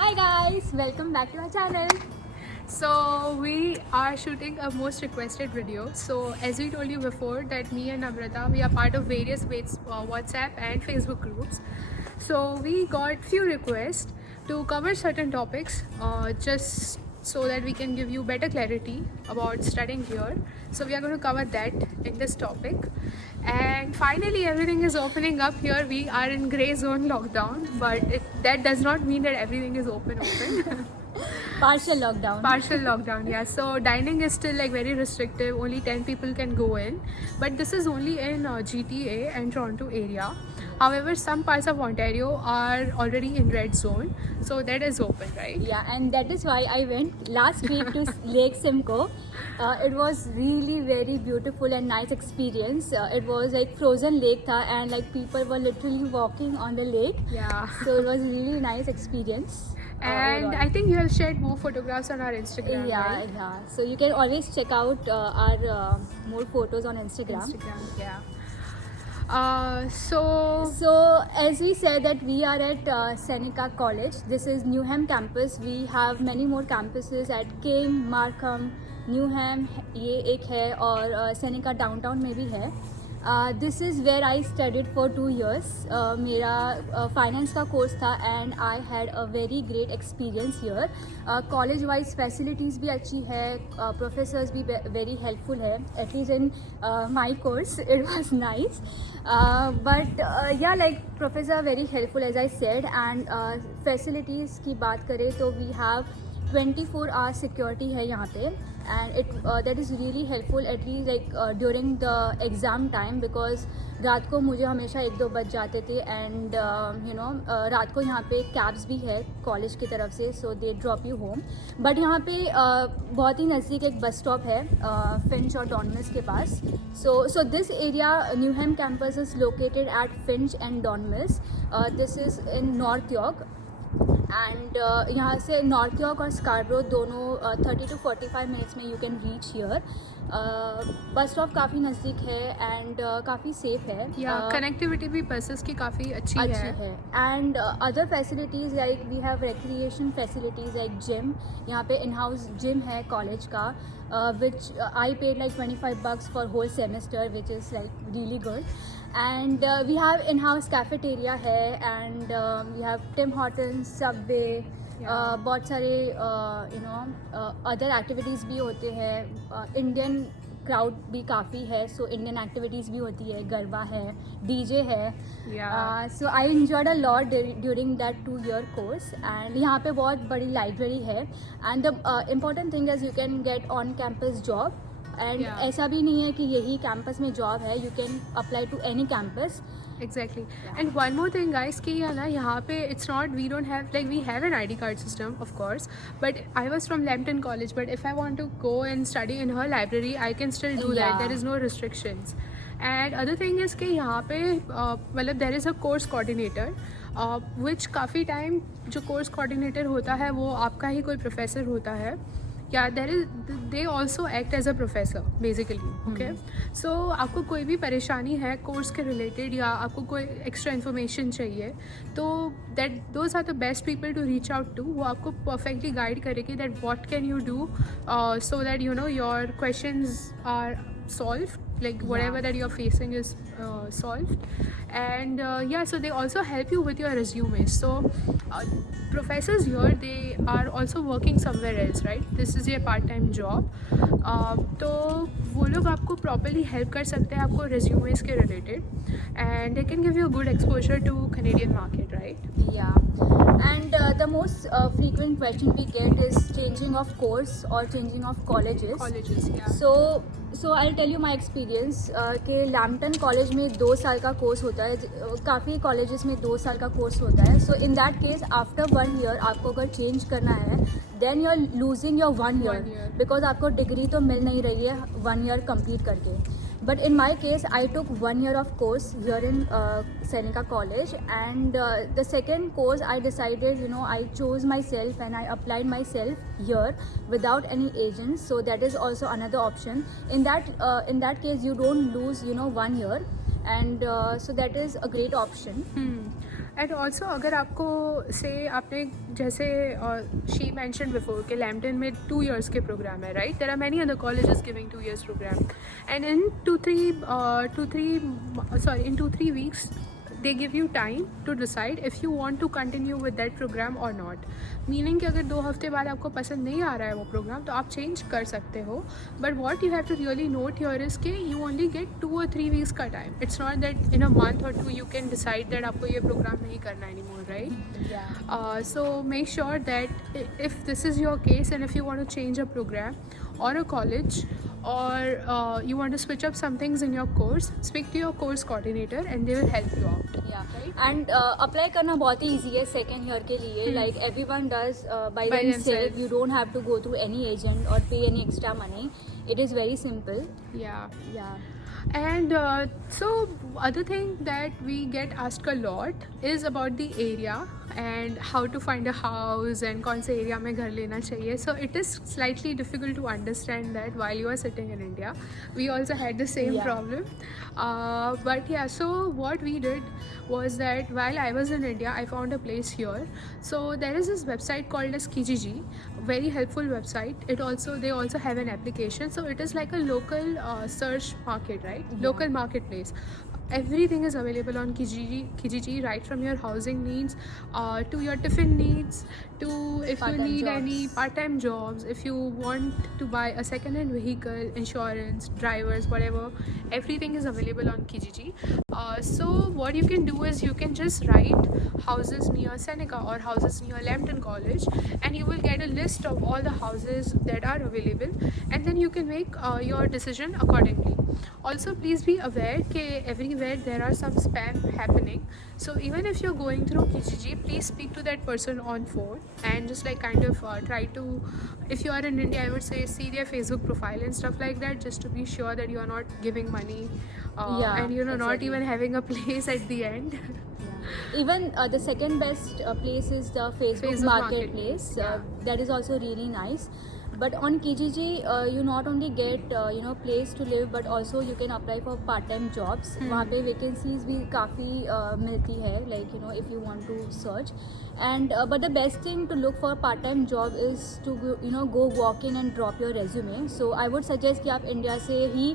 Hi guys, welcome back to our channel. So we are shooting a most requested video. So as we told you before that me and Namrata, we are part of various WhatsApp and Facebook groups. So we got few requests to cover certain topics just so that we can give you better clarity about studying here. So we are going to cover that in this topic. And finally everything is opening up here. We are in grey zone lockdown, but that does not mean that everything is open. Partial lockdown. Partial lockdown, yeah. So dining is still like very restrictive. Only 10 people can go in, but this is only in GTA and Toronto area. However, some parts of Ontario are already in red zone, so that is open, right? Yeah, and that is why I went last week to Lake Simcoe. It was really very beautiful and nice experience. It was like frozen lake tha, and like people were literally walking on the lake. Yeah. So it was really nice experience. And overall. I think you have shared more photographs on our Instagram, yeah, right? yeah. So you can always check out our more photos on Instagram. Yeah. So as we said that we are at Seneca College. This is Newham campus. We have many more campuses at King, Markham, Newham. ये एक है और Seneca downtown में भी है. This is where I studied for 2 years. मेरा finance का course था and I had a very great experience here. College wise facilities भी अच्छी है, professors भी very helpful है. At least in my course it was nice. But yeah, like professors are very helpful as I said, and facilities की बात करें तो we have 24 hours security है यहाँ पे, and it that is really helpful at least like during the exam time, because रात को मुझे हमेशा 1-2 बज जाते थे, and रात को यहाँ पे कैब्स भी है कॉलेज की तरफ से, so they drop you home. But यहाँ पे बहुत ही नज़दीक एक बस स्टॉप है फिंच और डॉन मिल्स के पास. So this area Newham campus is located at Finch and Don Mills. This is in North York. And यहाँ से नॉर्थ यॉर्क और स्कारब्रो दोनों 30 to 45 मिनट्स में you can reach here. Bus stop काफ़ी नज़दीक है and काफ़ी सेफ है. कनेक्टिविटी भी बसेस की काफ़ी अच्छी है. And other facilities like we have recreation facilities like gym. यहाँ पे इन हाउस जिम है कॉलेज का, which I paid like $25 for whole semester, which is like really good. And we have in-house cafeteria है, and we have Tim Hortons, Subway, बहुत सारे other activities भी होते हैं. Indian क्राउड भी काफ़ी है, सो इंडियन एक्टिविटीज़ भी होती है, गरबा है, डीजे है. So I enjoyed a lot during that 2-year course. And यहाँ पे बहुत बड़ी लाइब्रेरी है, and the important thing is you can get on campus job. एंड ऐसा भी नहीं है कि यही कैंपस में जॉब है, you can apply to any campus. Exactly. And one more thing guys, कि है ना यहाँ पे it's not, we don't have, like we have an ID card system of course, but I was from Lambton College, but if I want to go and study in her library I can still do that. There is no restrictions. And other thing is कि यहाँ पे मतलब there is a course coordinator which काफ़ी time जो course coordinator होता है वो आपका ही कोई professor होता है. they also act as a professor basically. Okay. So आपको कोई भी परेशानी है कोर्स के रिलेटेड या आपको कोई एक्स्ट्रा इन्फॉर्मेशन चाहिए तो those are the best people to reach out to. वो आपको perfectly guide करेगी that what can you do so that your questions are solved, like whatever that you're facing is solved. And so they also help you with your resume. So professors here, they are also working somewhere else, right? This is your part-time job. तो वो लोग आपको properly help कर सकते हैं आपको resumes के related, and they can give you a good exposure to Canadian market, right? Yeah. And the most frequent question we get is changing of course or changing of colleges. Yeah. So I'll tell you my experience कि Lampton college में 2 साल का course होता है, काफ़ी colleges में 2 साल का कोर्स होता है. So in that case after 1 year आपको अगर चेंज करना है then you are losing your 1 year because आपको डिग्री तो मिल नहीं रही है 1 year कंप्लीट करके. But in my case, I took 1 year of course here in Seneca College, and the second course I decided, I chose myself and I applied myself here without any agents. So that is also another option. In that case, you don't lose, 1 year, and so that is a great option. And also अगर आपको से आपने जैसे she mention before कि Lambton में 2 years के program है, right? There are many other colleges giving 2 years program, and in 2-3 weeks they give you time to decide if you want to continue with that program or not. Meaning कि अगर 2 हफ्ते बाद आपको पसंद नहीं आ रहा है वो प्रोग्राम तो आप चेंज कर सकते हो, but what you have to really note here is कि you only get 2 or 3 weeks का time. It's not that in a month or 2 you can decide that आपको ये प्रोग्राम नहीं करना any more, right? So make sure that if this is your case and if you want to change a program or a college or you want to switch up some things in your course, speak to your course coordinator and they will help you out. And apply करना बहुत ही easy है second year के लिए. Like everyone does by themselves. You don't have to go through any agent और pay any extra money. It is very simple. Yeah. And so other thing that we get asked a lot is about the area and how to find a house and कौन से area में घर लेना चाहिए. So it is slightly difficult to understand that while you are sitting in India. We also had the same problem. But yeah, so what we did was that while I was in India, I found a place here. So there is this website called as Kijiji, very helpful website. They also have an application. So it is like a local search market, right? Yeah. Local marketplace. Everything is available on Kijiji, right from your housing needs to your tiffin needs to if you need any part-time jobs, if you want to buy a second-hand vehicle, insurance, drivers, whatever, everything is available on Kijiji. So what you can do is you can just write houses near Seneca or houses near Lambton College, and you will get a list of all the houses that are available, and then you can make your decision accordingly. Also, please be aware that everywhere there are some spam happening. So even if you're going through Kijiji, please speak to that person on phone and just like kind of try to, if you are in India, I would say see their Facebook profile and stuff like that, just to be sure that you are not giving money and you know exactly. not even having a place at the end. Even the second best place is the Facebook Marketplace. That is also really nice. But on Kijiji, you not only get place to live, but also you can apply for part-time jobs. वहाँ पे vacancies भी काफ़ी मिलती है, like if you want to search. And but the best thing to look for part-time job is to go walk in and drop your resume. So I would suggest कि आप India से ही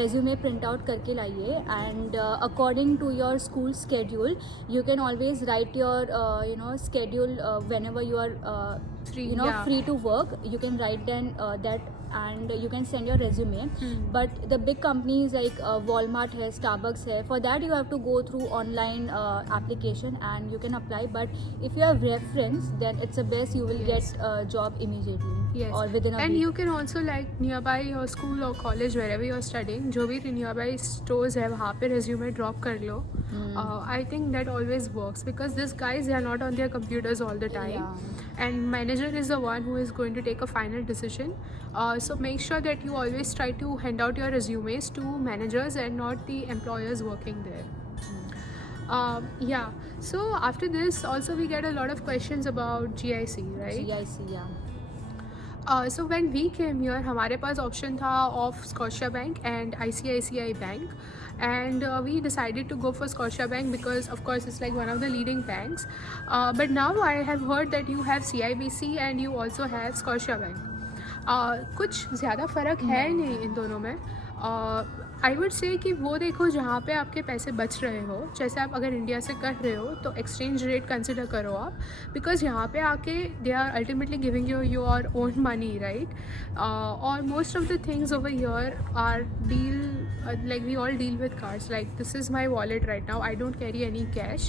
resume print out करके लाइए, and according to your school schedule, you can always write your schedule whenever you are free to work. You can write then that and you can send your resume. But the big companies like Walmart hai, Starbucks hai, for that you have to go through online application and you can apply. But if you have reference, then it's the best you will get a job immediately or within a and week. You can also like nearby your school or college wherever you are studying, जो भी nearby stores है वहाँ पे resume drop कर लो. I think that always works because these guys, they are not on their computers all the time, and manager is the one who is going to take a final decision. So make sure that you always try to hand out your resumes to managers and not the employers working there. So after this also we get a lot of questions about GIC, right? GIC, So when we came here, हमारे पास option था of Scotiabank and ICICI Bank, and we decided to go for Scotiabank because of course it's like one of the leading banks. But now I have heard that you have CIBC and you also have Scotiabank. कुछ ज़्यादा फ़र्क है नहीं इन दोनों में. I would say कि वो देखो जहाँ पे आपके पैसे बच रहे हो, जैसे आप अगर इंडिया से कर रहे हो तो एक्सचेंज रेट कंसिडर करो आप, बिकॉज यहाँ पे आके they are ultimately giving you your own money, right? और most of the things over here are deal like we all deal with cards. Like this is my wallet right now, I don't carry any cash,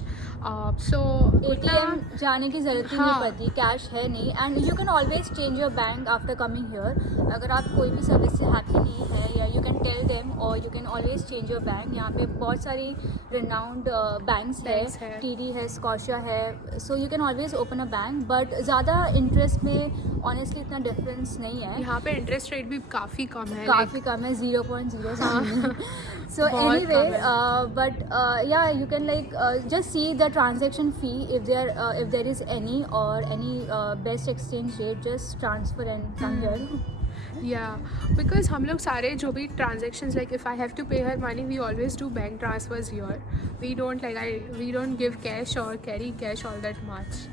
so ATM जाने की ज़रूरत ही नहीं पड़ती, cash है नहीं. And you can always change your bank after coming here. अगर आप कोई भी सर्विस से हैप्पी नहीं है, या यू कैन टेल देम, और you can always change your bank. यहाँ पे बहुत सारी रिनाउंड बैंक्स है, TD है, स्कॉशिया है, so you can always open a bank. But ज़्यादा इंटरेस्ट में ऑनेस्टली इतना डिफरेंस नहीं है. यहाँ पे इंटरेस्ट रेट भी काफ़ी कम है, 0.0. So anyway, but you can like just see the transaction fee if there is any or any best exchange rate, just transfer and come here. Yeah, because हम लोग सारे जो भी transactions, like if I have to pay her money, we always do bank transfers here. We don't give cash or carry cash all that much.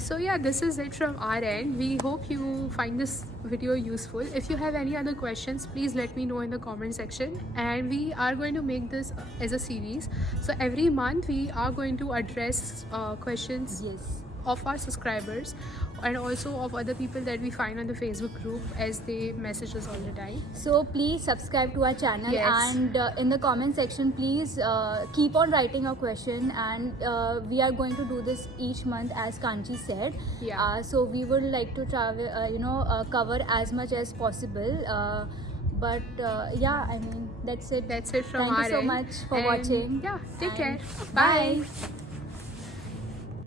So yeah, this is it from our end. We hope you find this video useful. If you have any other questions, please let me know in the comment section. And we are going to make this as a series. So every month we are going to address questions Yes. of our subscribers and also of other people that we find on the Facebook group as they message us all the time. So please subscribe to our channel, Yes. and in the comment section, please keep on writing a question, and we are going to do this each month, as Kanchi said. Yeah. So we would like to travel, cover as much as possible. But yeah, I mean, that's it. That's it from Thank our you so end. much for And watching. Yeah, take And care. bye. Bye.